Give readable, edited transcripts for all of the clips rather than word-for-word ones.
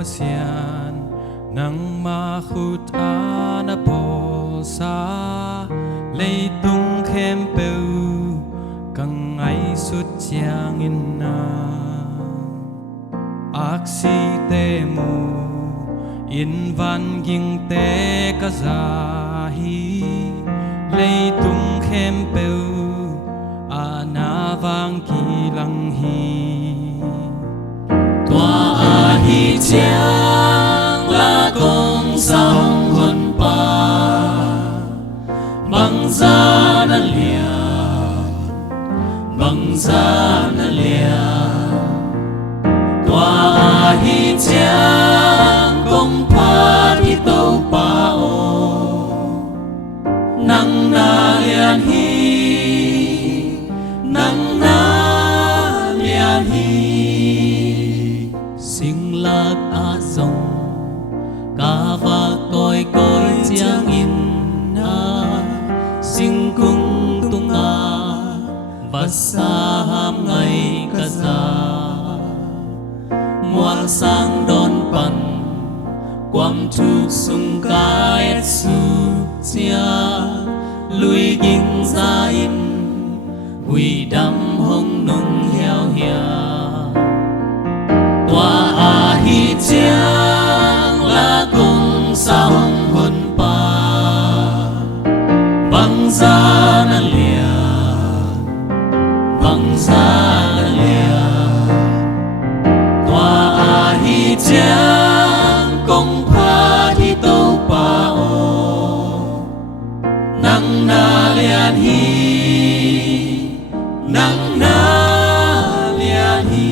pasian nang makhut ana bol sa leitung khem peu kang ai sut chiang in na aksi te mu in van ging te ka za hi leitung khem peu ana vang ki lang hi tòa a hi chiang la công sang hồn pa băng ra na lia băng ra na lia tòa a hi chiang công pa hi tâu pa o nang na lian hi nang na lian hi sinh lạc a dòng ca và coi chiang in a sinh cung tung a và xa ham ngày ca za mual sang đón pan quam chuk sung kai su chia lui ging ra in huy đam hong nung heo hia tòa a hi chiang la công sang hồn pa băng ra na lia băng ra na lia tòa a hi chiang công pa hi tâu pa o nang na lian hi nang na lian hi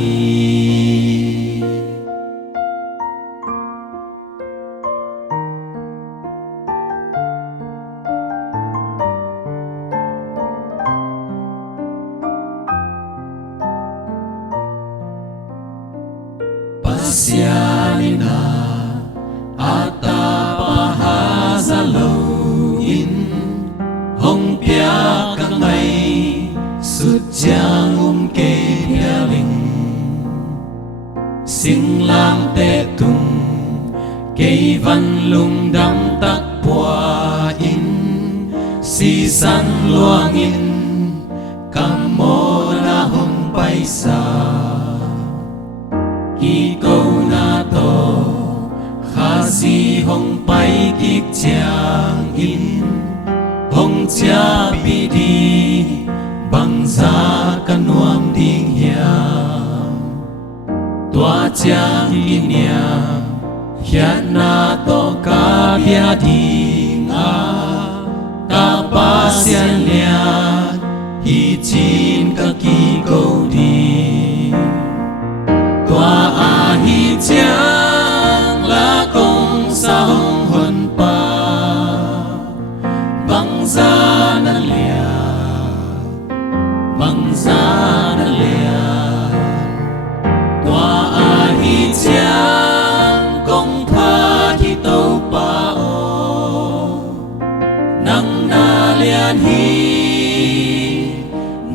pasianina ata pahazalo in hong pia kang mai sut chiang ke pialing sing lam te tung cây văn lung đam tắc bua in si san luang in cam mo na hong pai sa ki câu na to kha si hong pai kik chiang in hong cha pi đi bang za kan nuam ding hiam tua chiang ki niam hian na to ka bia ding a ka pa sian lian hi chin ka ki câu đi tòa a hi chiang la công sang hồn pa băng ra na lia băng ra na lia tòa a hi chiang công pa hi tâu pa o nang na lian hi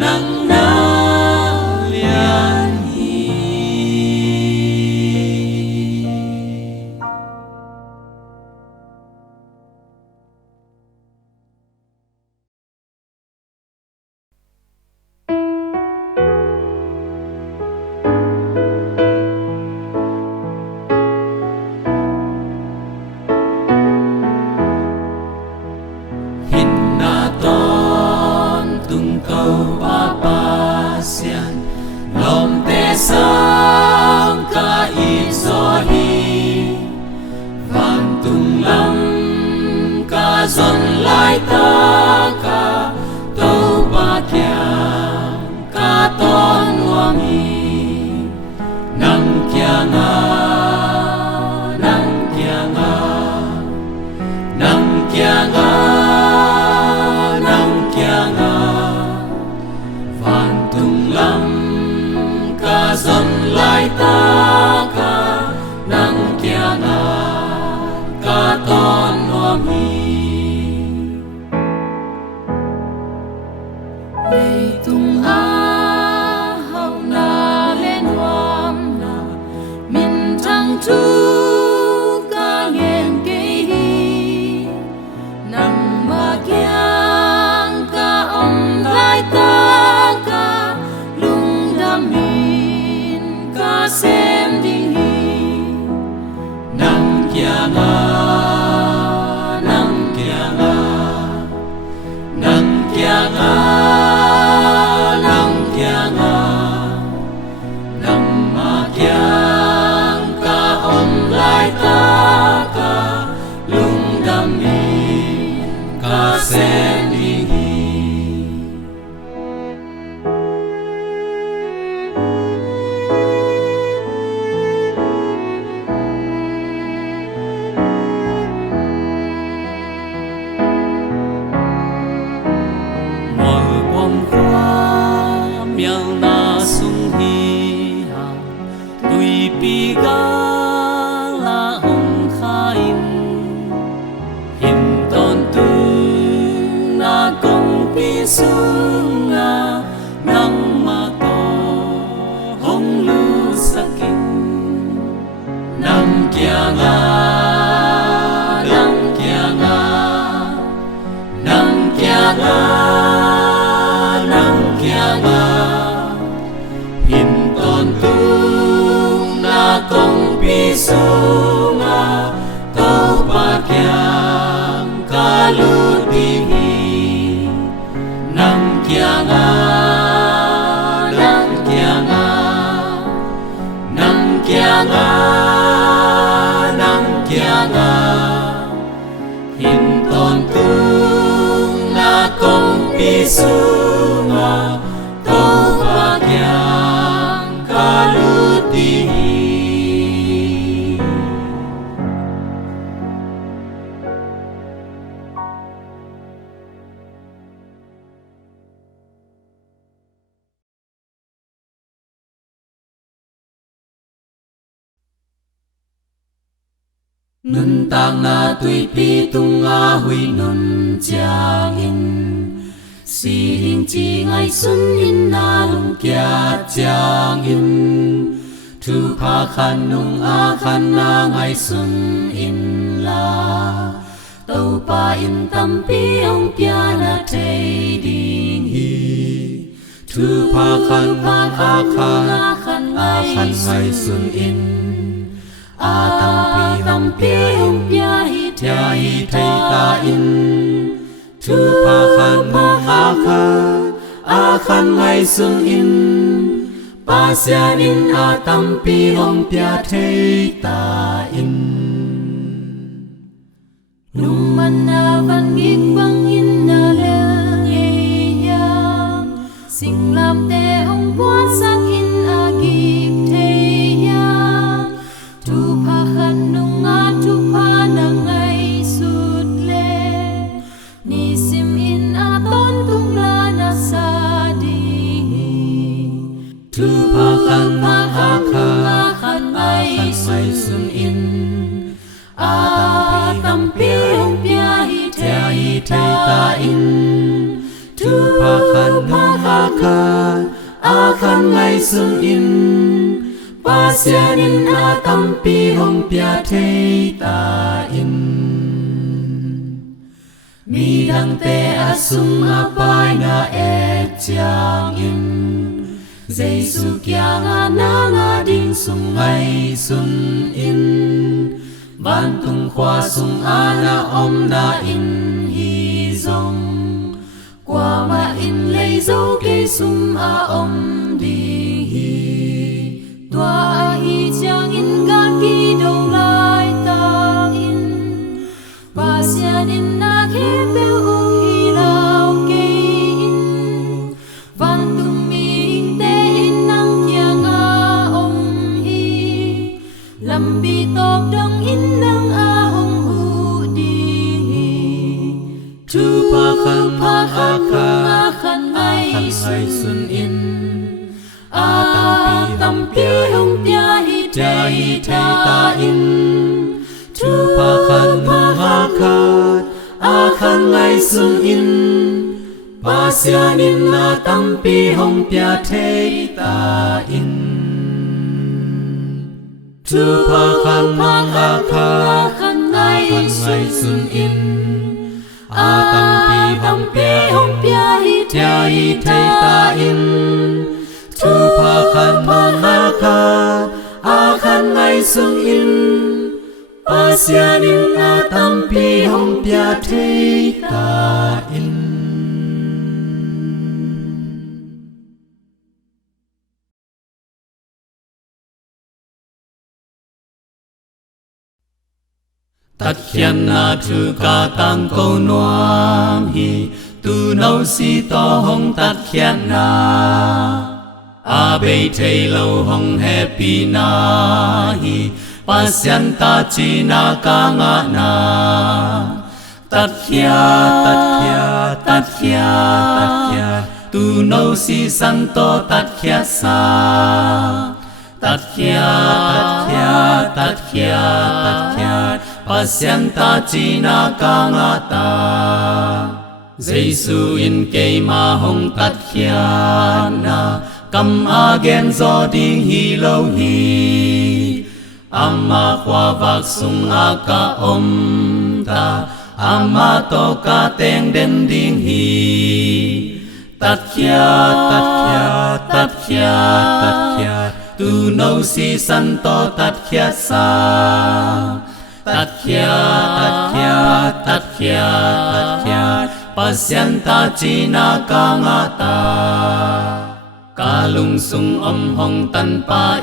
nang na lian hi. Sang ca in gió hi vang tung lắm ca dần lại ta ca tâu ba kiang ca ton nuam hi nang kiang a nang kiang a nang kiang a nang kiang a vang tung lắm ca dần lại ta ca nang kia na ca ton nuam hi lei tung a hau na lên nuam na min thang tu Sunga nang mato hong lu sakin nang kianga nang kianga nang kianga nang kianga hinton tu na kong pisunga tau pa kyang kalutihi nang kianga nang kianga nang kianga nang kianga hinton tung na kong pisunga tau pagyang kalutihi. Nun tang na tui pi tung a hui nun chiang in si hình chi ngày xuân in na lung kia chiang in thu pa khan nung a khan na ngày xuân in la tàu pa in tâm pi ông pia na thầy đình hi thu pa khan nung a khan ngày xuân in a tâm pi hong pia hi thầy ta in thu pa khan a khan ngày xuân in pa xian in a tâm pi hong pia thầy ta in nung man na van ngik bang in na le yang sing lam te hong qua sak in a gik thầy yang thu pa khan nung a thu pa na ngày sut le ni sim in a ton tung la na sa di thu pa khan a khan ngày xuân in a tâm pi hong pia hi thầy ta in thu pa khan nung a khan ngày xuân in pa xian in a tâm pi hong pia thầy ta in mi dang te a sum a pai na e chiang in Giêsu kiang a na nga ding sum ngày xuân in ban tung khoa sung a na om na in hi zong qua ma in lấy dấu cây sum a om đi hi tua a hi chiang in ga ki dong lai tang in pa xian in na khe beo u hi lao ke in van tung mi te in nang kiang a om hi lam bi top dong in nang a hong hu di hi thu pa khan ngày xuân in a tâm pi hong pia hi thầy ta in thu pa khan a khan ngày xuân in pa xian in a tâm pi hong pia thầy ta in thu pa khan a khan ngày xuân in a tâm pi hong pia hi thầy ta in thu pa khan a khan ngày xuân in pa xian in a tâm pi hong pia thầy ta in tất khian na thu ca tăng câu noam hi tu nâu si to hong tất khian na a bê thầy lâu hồng happy na hi pasyan ta chi na ka nga na tat khia tu no si santo tat khia sa tat khia pasyan ta chi na ka nga ta Giêsu in cây ma hồng tat khia na cầm again do ding hi lâu hi ama khoa vạc sung aka ta ama to ka teng den ding hi tat khia tu no si santo tat khia sa tat khia pasyan ta chi na ka nga ta ca lung sung hong tan pa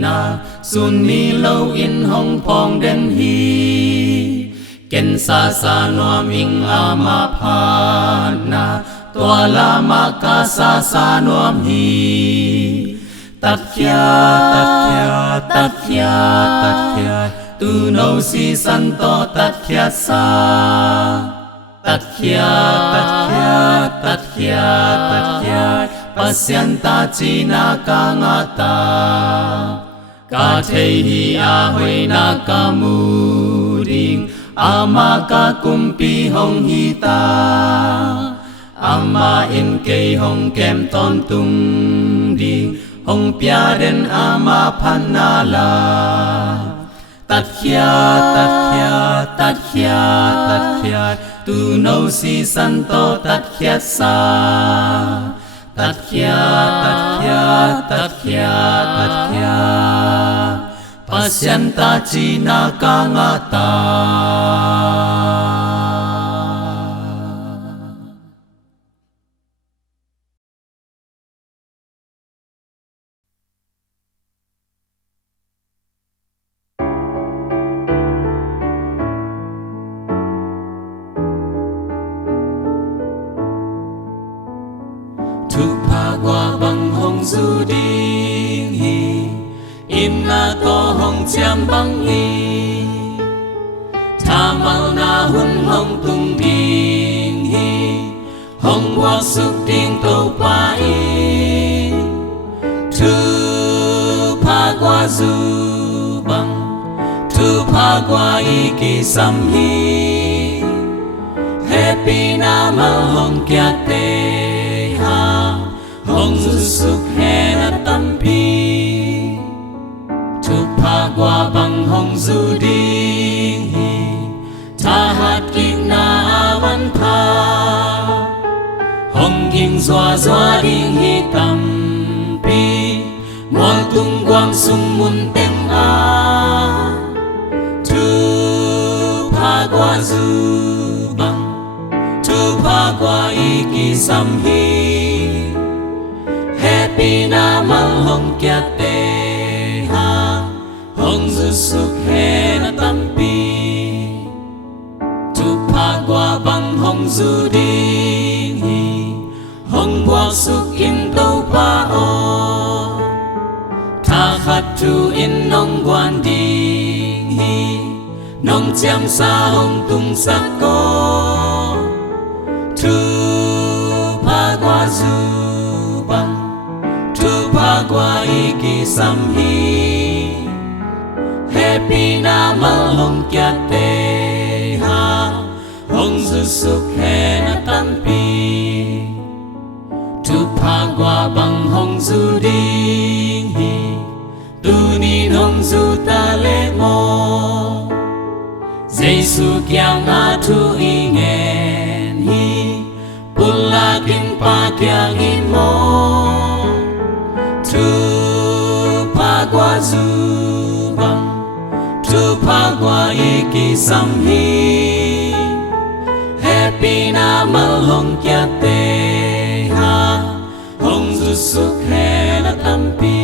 na sun ni lâu in hong phong den hi ken sa noam ing ama pha na tua la ma ka sa noam hi tat khia tu no si santo tat khia sa tat khia pasyan ta chi na ka nga ta ka thei hi a hoi na ka mu ding ama ka kumpi hong hi ta ama in cây hong kem ton tung ding hong pia den ama phan na la tat khia tu no si santo tat khia sa tat khia pasyan ta chi na ka nga ta qua bằng hồng du ding hi in na to hồng cham băng hi tha mal na hun hồng tung ding hi hồng qua suk ding to pa i tu pa qua du bang tu pa qua i ki sam hi happy na mal hồng kya te ha hong du suk he na tampi tu pa qua bằng hong du ding hi tha hat king na van pha hong king zwa ding hi tampi mol tung quang sung mun tem a tu pa qua du bang tu pa qua i ki sam hi happy na mal hong kya te ha hong du suk he na tampi tu pa qua bằng hong du ding hi hong bua suk in to pa o tha khat tu in nong quan ding hi nong cham sa hong tung sak ko tu pa qua du bang pa qua i ki sam hi happy na mal hong kya te ha hong du suk he na tampi tu pa qua bằng hong du ding hi tu ni hong du ta le mo Giêsu kya nga tu i ngen hi pula kin pa kya hi mo tu pa qua du bang tu pa qua i ki sam hi happy na mal hong kya te ha hong du suk he na tampi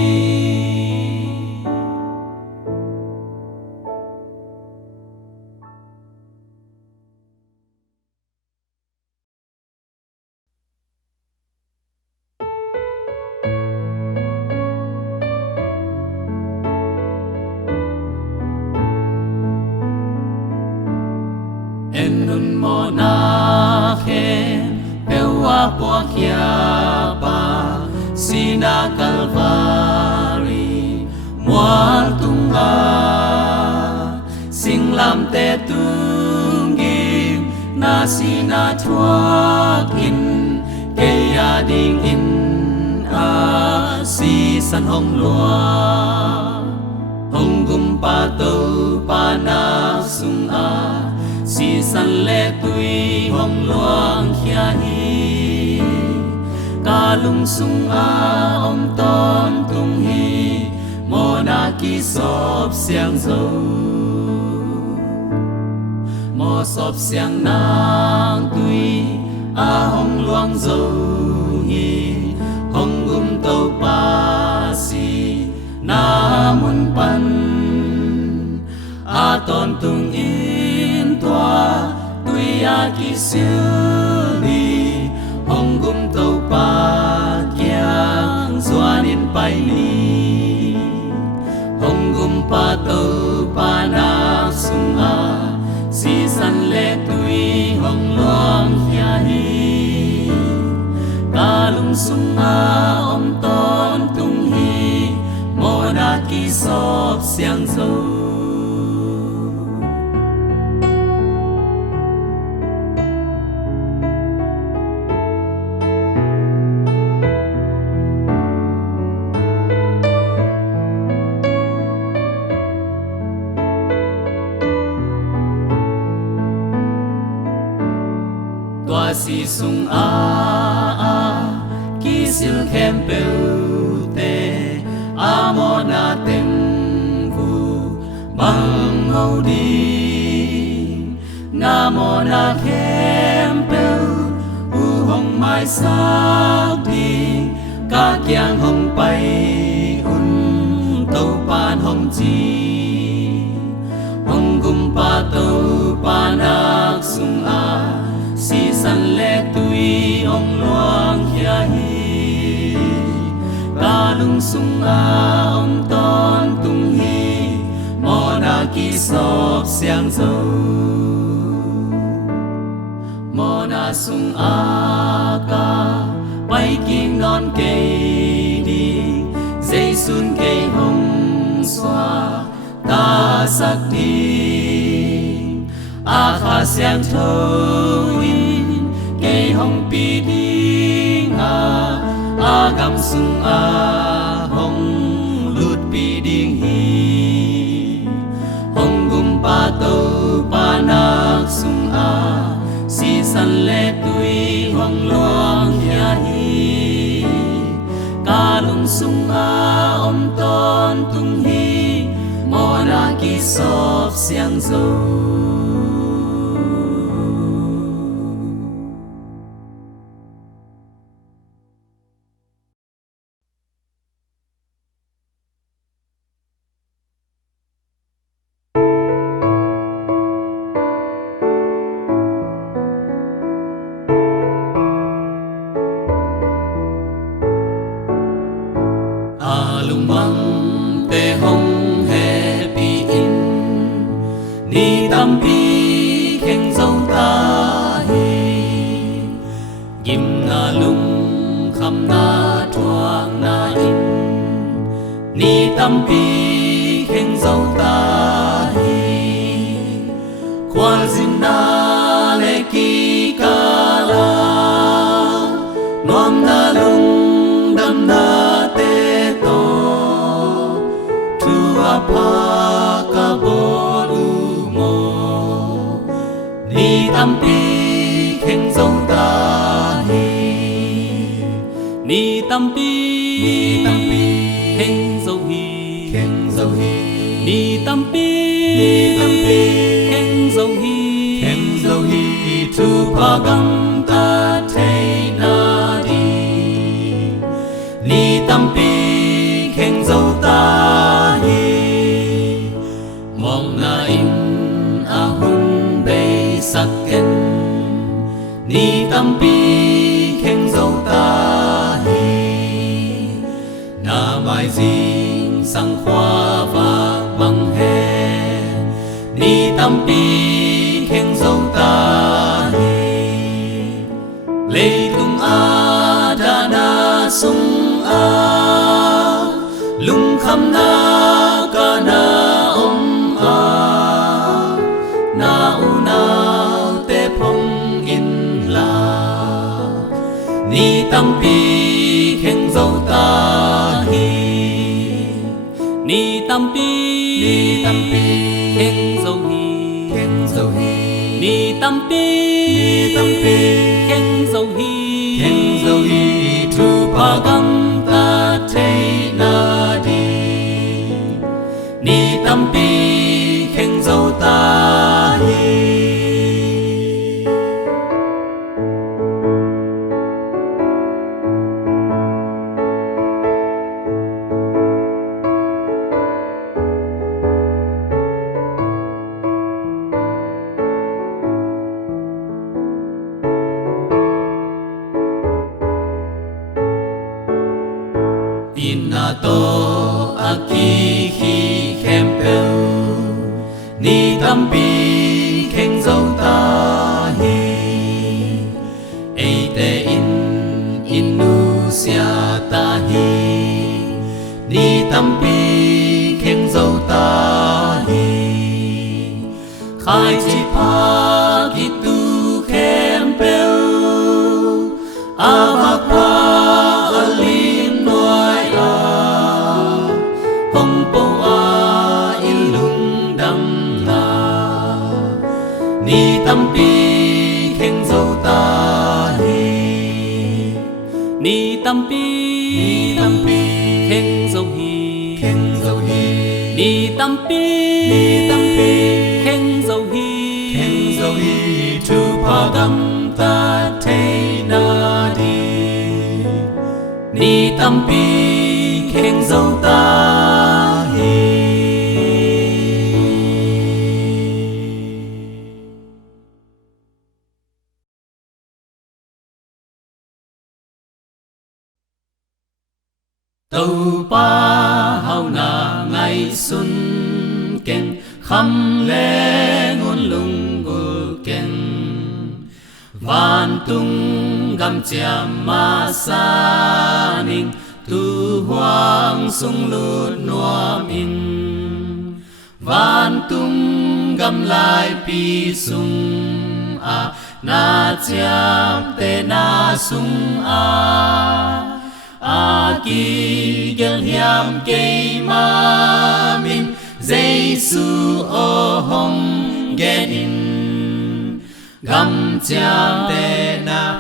bua kia pa sina Calvary mual tunga sing lam te tungim na sina thuak in ke ya ding in a si san hong lua hong gum pa to pa na sung a si san le tui hong luang khia hi ca lung sung a om ton tung hi mo na ki sop siang zo mo sop siang nang tui a hong luang zo hi hong gum to pa si na mun pan a ton tung in toa tui a ki siu ni hong gum to pa kiang xuan in pai ni hong gum pa to pa na sung a si san le tui hong luang khia hi ca lung sung a om ton tung hi mo na ki sop siang zo tua si sung a ki sil khem peu te a mo na tem vu bang ngau di na mo na khem peu u hong mai sak di ka kyang hong pai un tau pan hong chi hong gum pa tau pa nak sung a si san le tui ong luang khia hi ca lung sung a om ton tung hi mo na ki sop siang zo mo na sung a ka pai king non ke đi dây sun ke hong xoa ta sắc đi a kha siang thâu in ke hong pi ding a gam sung a hong lut pi ding hi hong gum pa to pa nak sung a si san le tui hong luang khia hi ca lung sung a om ton tung hi mo na ki sop siang zo lung mang te hong he pi in ni tam pi khen dâu ta hi gim na lung kham na thuang na in ni tam pi khen dâu ta hi khoan zin na le ki ka la nom na lung dam na pa ka bolu mo ni tam pi khen dâu ta hi ni tam pi khen dâu hi ni tam pi khen dâu hi tu pa gam ta te na di ni tam pi khen dâu ta saken ni tam pi khen dâu ta hi na mai ding sang khoa và bằng he ni tam pi khen dâu ta hi lê tung a sung a lung kham na ka na om a na u na te phong in la ni tam pi khen dâu ta hi ni tam pi khen dâu hi ni tam pi khen dâu hi tu pa gam ta te na di ni tam pi khen dâu ta hi Ina to aki hi khem peu ni tam pi khen dâu ta hi ei te in nu sia ta hi ni tam pi khen dâu ta hi khai chi pa ki tu khem peu ava pa ni tam pi khen dâu ta hi ni tam pi khen dâu hi ni tam pi khen dâu hi tu pa gam ta te na di ni tam pi khen dâu ta hi tàu pa hau na ngày xuân keng khăm lệ ngôn lung gu keng van tung gam chiam ma sa ning tu hoang sung lut nuam in van tung gam lai pi sung a na chiam te na sung a aki gel hiam kei ma min Giêsu o hong gen in gam cham te na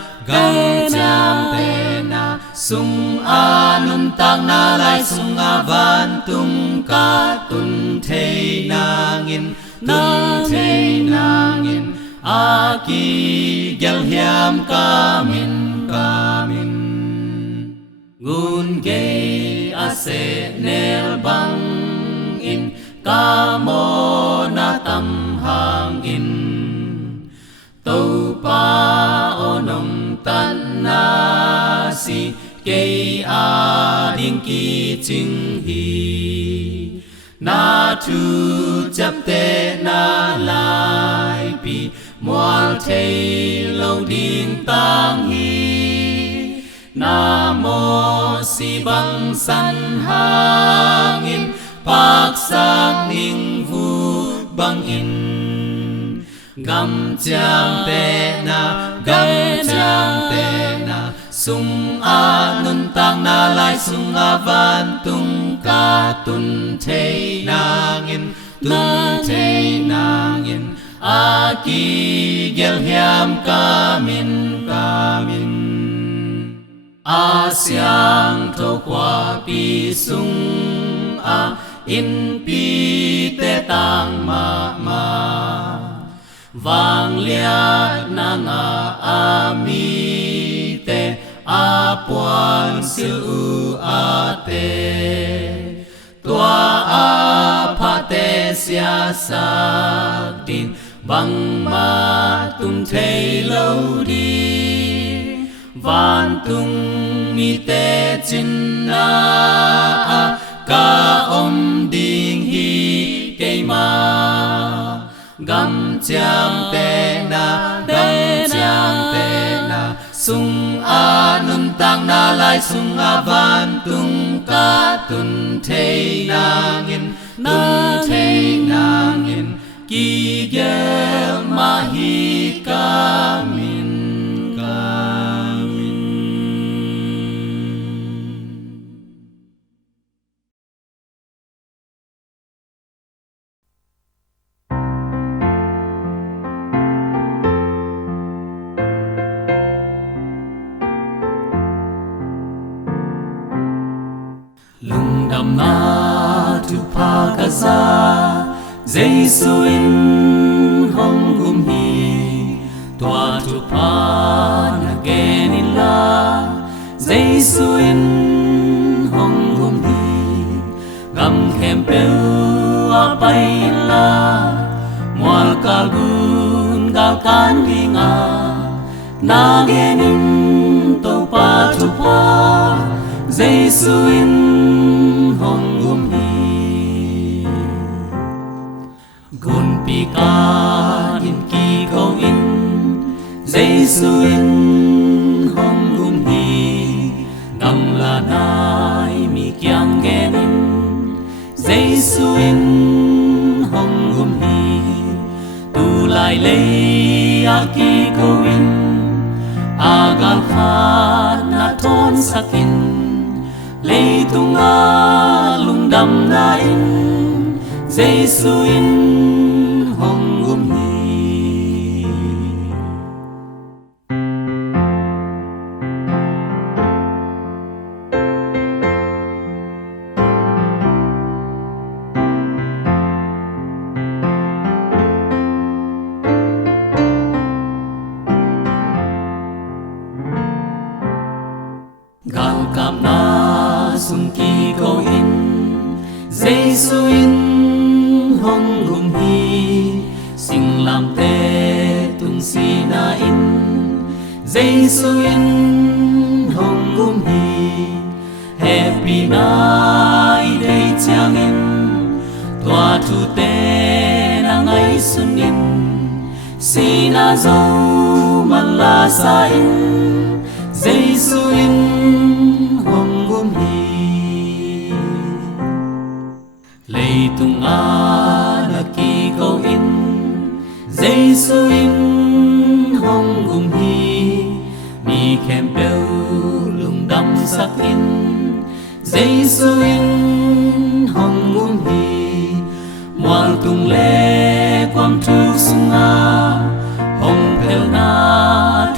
sung a nun tang na lai sung a van tung ka tun thei nangin aki gel hiam kamin ngun gay ase nel bang in kamo na tam hang in tàu pa onom tan na si kay a ding ki ching hi na tu chap te na lai pi moal thei lo ding tang hi na mô si bang san hangin pak sang ning vu bang in gam chang te na sung a nun tang na lai sung a van tung ka tun thei nangin a ki gel hiam kamin a siang thâu qua pi sung a in pi te tang ma vang liat na nga a mi te a puan sil u a te tua a pa te sia sa tin bang ma tum thei lâu đi van tung mi te chin na a ka om ding hi ke ma gam cham te na sung a nun tang na lai sung avan tung ka tun thei nangin ki gel mahi kamin. Lung đam na tu pa kaza Giêsu in hong gum hi tua tu pa na genin la Giêsu in hong gum hi gam khem peu a pai la mual kal gun gal kan hinga na genin to pa tu pa Giêsu in hong gum hi gun pi ka in ki ko in Giêsu in hong gum hi ngam la nai mi kyang gen in Giêsu in hong gum hi tu lai le a ki ko in agal khat na thon sakin lei tunga lung đam na in Giêsu in hong gum hi. Gal kam na sung ki ko in Giêsu in hong gum hi sing lam te tung si na in Giêsu in hong gum hi happy night day chang in tua thu te na ngai sun in si na zo man la sa in Giêsu in hong gum hi lei tung a na ki ko in Giêsu in hong gum hi mi khem peu lung đam sak in Giêsu in hong gum hi mual tung le quam thu sung a hong phel na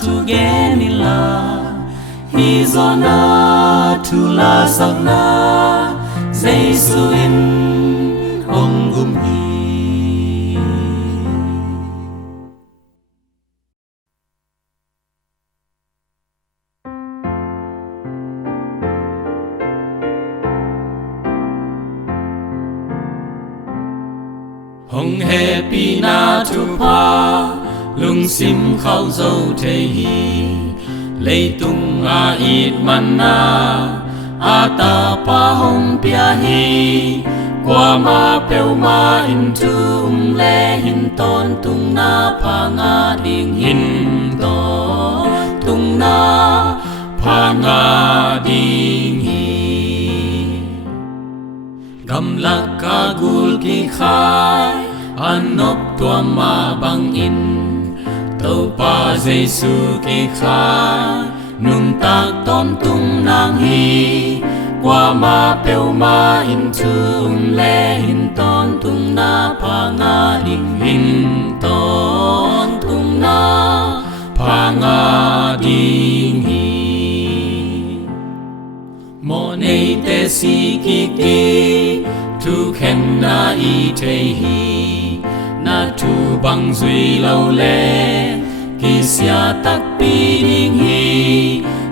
thu gen in la hi zona tu la sakna Giêsu in hong gum hi. Hong happy na tu pa lung sim khao dâu thei hi lei tung a it man na a ta pa hong pia hi qua ma peu ma in tum le hin ton tung na pa nga ding hin ton tung na pa nga ding hi gam lak ka gul ki khai anop tua ma bang in tâu pa Giêsu ki khai nung tak ton tung nang hi qua ma peu ma in tum le hin ton tung na pa nga ding hin ton tung na pa nga ding hi mo nei te si ki ki tu khen na i te hi na tu bang zui lâu le ki sia tak pi ding hi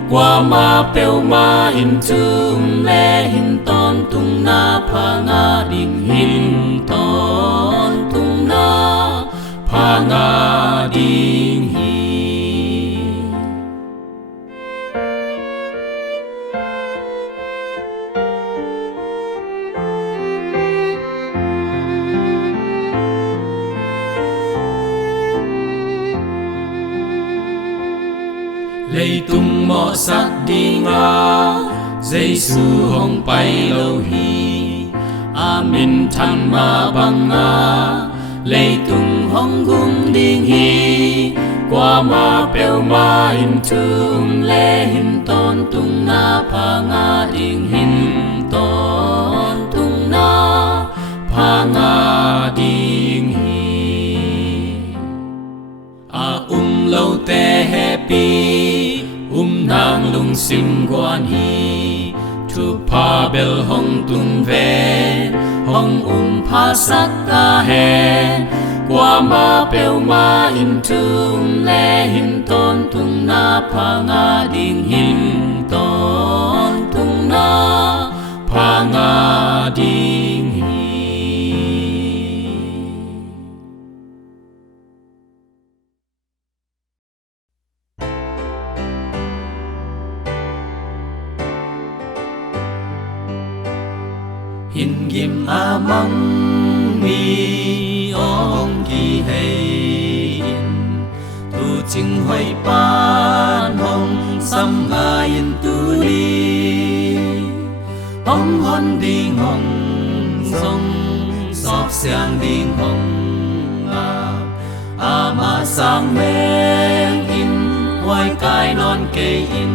qua ma peu ma in tum le hin ton tung na pa nga ding hin ton tung na pa nga ding hi lei tung mọ sắc đi nga Giêsu hồng bay lâu hi Amin than ma bang nga lấy tung hong gum ding hi qua ma bèo ma in tum le hin ton tung na pa nga ding hin ton tung na pa nga ding hi lâu te happy nang lung sim quan hi thu pa bel hong tung ve hong pa sak ta he qua ma bel ma in tum le hin ton tung na pa nga ding hin ton tung na pa nga ding hi Hin gim amang mi ong ki hay tu ching hoi pan hong sam nga yin tu li hong hon ding hong song sop xiang ding hong nga ama sang meng in hoai kai non ke in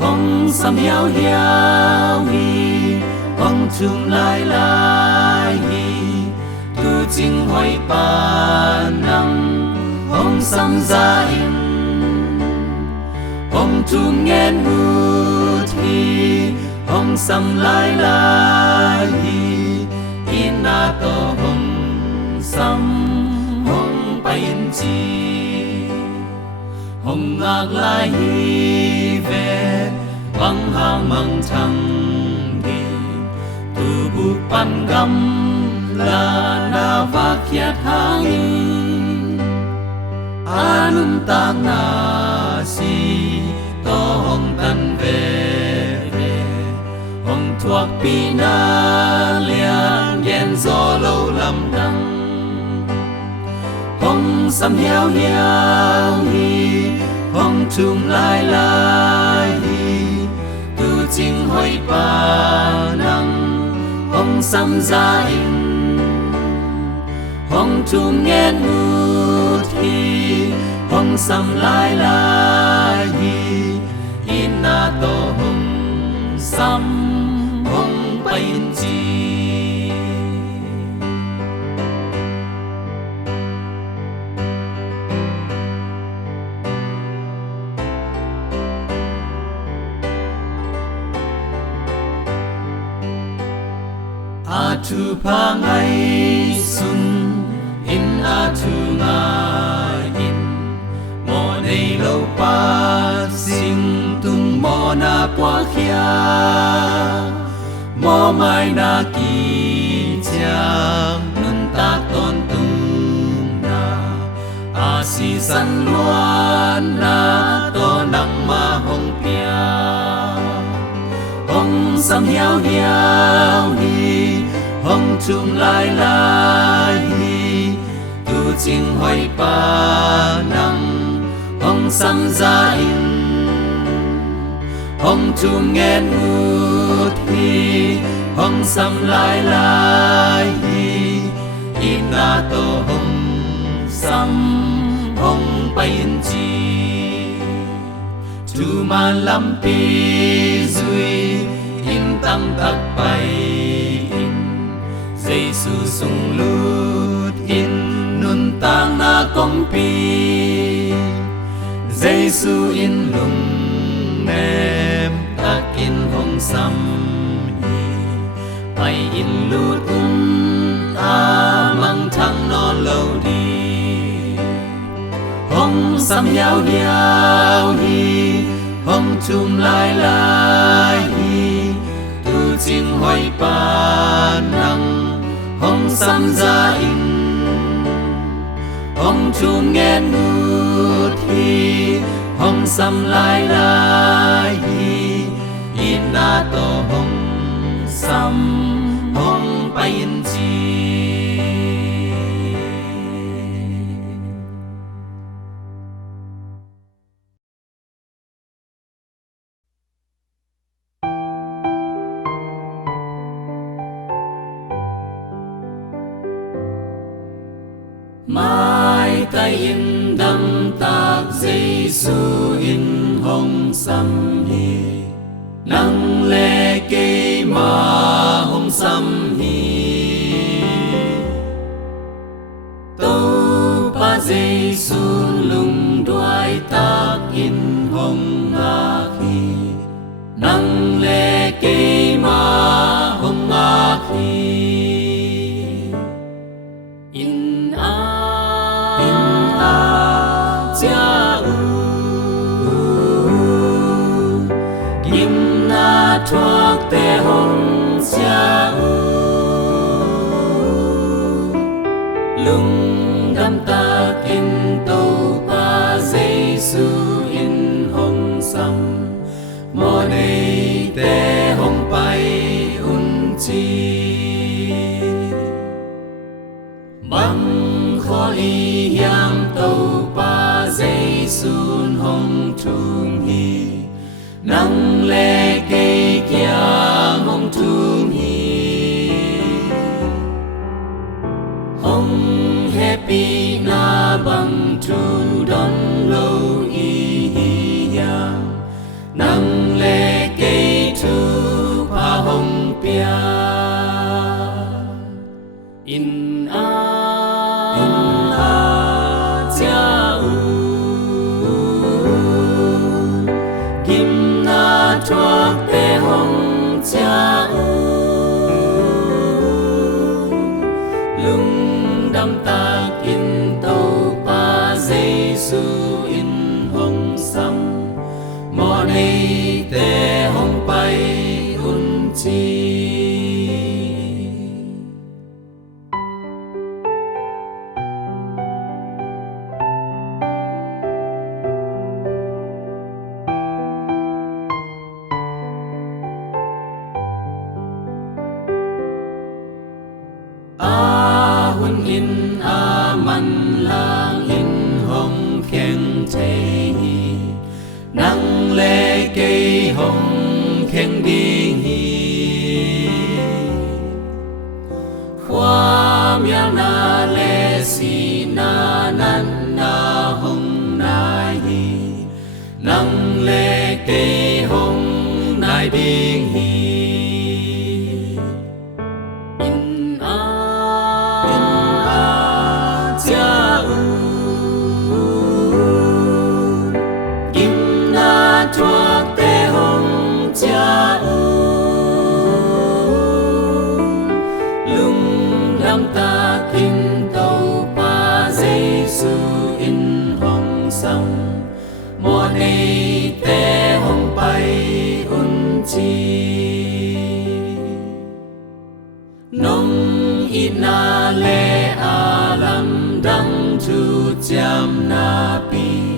hong sam hiao hiao hi hong chung lai lai hi tu ching hoi pa nang hong sam za in hong chung ngen hut hi hong sam lai lai hi ina to hong sam hong pa in chi hong ngak lai hi ve bang hang mang thang tu bu pan gam la na va kiat hangin anum ta na si to hong tan ve ve hong thuak pi na lian yen zo lo lam dang hong sam hiao hiao hi hong chung lai lai hi tu ching hoi pa nang hong sam za in hong chung ngen hut hi hong sam lai lai hi ina to hong sam hong pa in chi a tu pa ngai sun in a tu ngai in mo nei lo pa sing tung mo na qua khia mo mai na ki chang nun ta ton tung na a si san luan na to nang ma hong pia hong sam hiao hiao hi hong chung lai lai hi tu ching hoi pa nang hong sam za in hong chung ngen hut hi hong sam lai lai hi ina to hong sam hong pa in chi tu man lam pi zui in tăng thắc bay in Giêsu sung lut in nun tang na công pi Giêsu in lung nem tak in hong sam hi bay in lut a mang thang non lâu đi hong sam hiao hiao hi hong chung lai lai hi tu ching hoi pa nang hong sam za in hong chung ngen hut hi hong sam lai lai hi ina to hong sam hong pa in chi tay in đâm tạc Giêsu in hồng xăm hi nắng lệ cây mà hồng xăm hi tâu pa Giêsu lung đoài tạc in hồng ngạc hi nắng lệ cây mà hồng ngạc hi in a cha kim na thoát te hồng cha lung đâm ta in tàu pa Giêsu in hồng xăm mò này te hồng bay un chi bằng khó y hiam tàu pa Giêsu hồng trung hi nắng lệ cây kia hồng trung hi hồng happy na bằng tu đón lâu y hiam nắng lệ cây tu pa hồng pia in a cha kim na thoát te hồng cha lung đâm ta in tàu pa Giêsu in hồng xăm mò này te hồng bay un chi hun in man lang in hồng khen thế nắng lệ cây hồng khen đi khoa miang na lệ si na nan na hồng nai nắng lệ cây hồng nai đi thoát te hồng cha lung đâm ta tin tàu pa Giêsu in hồng xăm mùa này te hồng bay un chi nông ina le alam đăng tu cham na pi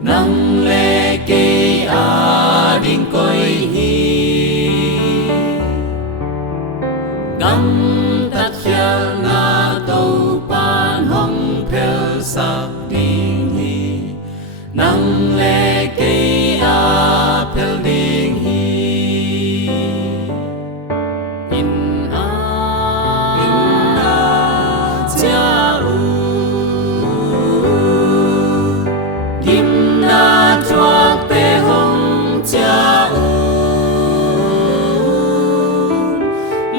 nắng lệ cây a đinh coi hi gam tắt khel na tàu pan hồng phèo sắc đinh hi nắng lệ cây a phèo đinh hi in a cha kim na thoát te hồng cha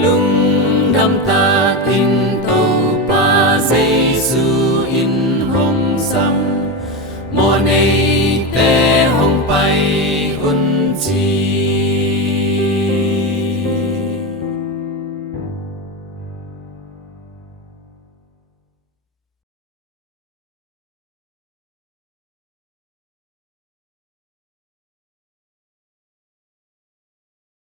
lung đâm ta tin tàu pa Giêsu in hồng xăm mùa này